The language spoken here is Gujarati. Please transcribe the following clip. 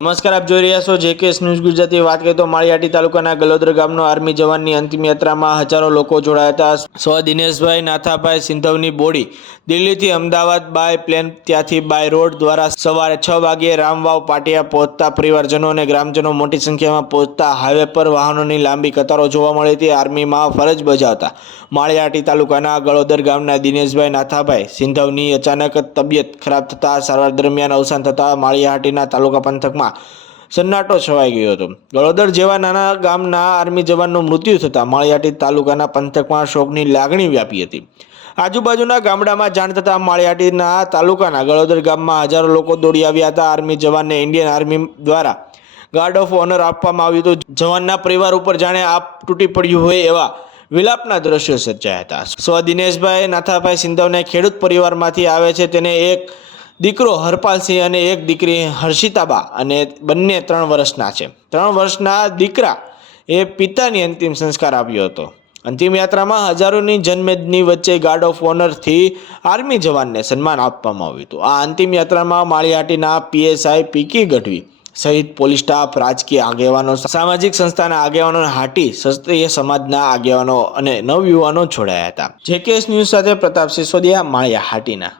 નમસ્કાર, આપ જોઈ રહ્યા છો જેકેએસ ન્યૂઝ ગુજરાતી। વાત કરીએ તો માળિયાટી તાલુકાના ગલોદર ગામનો આર્મી જવાનની અંતિમ યાત્રામાં હજારો લોકો જોડાયા હતા। સ્વ દિનેશભાઈ નાથાભાઈ સિંધવની બોડી દિલ્હીથી અમદાવાદ બાય પ્લેન ત્યાંથી બાય રોડ દ્વારા સવારે 6 વાગ્યે રામવાવ પાટિયા પહોંચતા પરિવારજનો અને ગ્રામજનો મોટી સંખ્યામાં પહોંચતા હાઈવે પર વાહનોની લાંબી કતારો જોવા મળી હતી। આર્મીમાં ફરજ બજાવતા માળિયાટી તાલુકાના ગલોદર ગામના દિનેશભાઈ નાથાભાઈ સિંધવની અચાનક તબિયત ખરાબ થતાં સારવાર દરમિયાન અવસાન થતાં માળિયાટીના તાલુકા પંથકમાં સન્નાટો છવાઈ ગયો હતો। ગલોદર જેવા નાના ગામના આર્મી જવાનનું મૃત્યુ થતાં માળિયાટી તાલુકાના પંથકમાં શોકની લાગણી વ્યાપી હતી। આજુબાજુના ગામડામાં જાણ થતાં માળિયાટીના તાલુકાના ગલોદર ગામમાં હજારો લોકો દોડી આવ્યા હતા। આર્મી જવાનને ઇન્ડિયન આર્મી દ્વારા ગાર્ડ ઓફ ઓનર આપવામાં આવ્યું હતું। જવાનના પરિવાર ઉપર જાણે આપ તૂટી પડ્યું હોય એવા વિલાપના દ્રશ્યો સર્જાયા હતા। સ્વ દિનેશભાઈ નાથાભાઈ સિંધવને ખેડૂત પરિવારમાંથી આવે છે। તેને એક દીકરો હરપાલસિંહ અને એક દીકરી હર્ષિતાબા અને બંને 3 વર્ષના છે। 3 વર્ષના દીકરા એ પિતાની અંતિમ સંસ્કાર આપ્યો હતો। અંતિમ યાત્રામાં હજારોની જનમેદની વચ્ચે ગાર્ડ ઓફ ઓનરથી આર્મી જવાનને સન્માન આપવામાં આવ્યું હતું। આ અંતિમ યાત્રામાં માળિયાટીના પીએસઆઈ પીકી ગઢવી સહિત પોલીસ સ્ટાફ, રાજકીય આગેવાનો, સામાજિક સંસ્થાના આગેવાનો, હાટી ક્ષત્રિય સમાજના આગેવાનો અને નવયુવાનો જોડાયા હતા। જેકેએસ ન્યૂઝ સાથે પ્રતાપ સિસોદિયા, માળિયા હાટીના।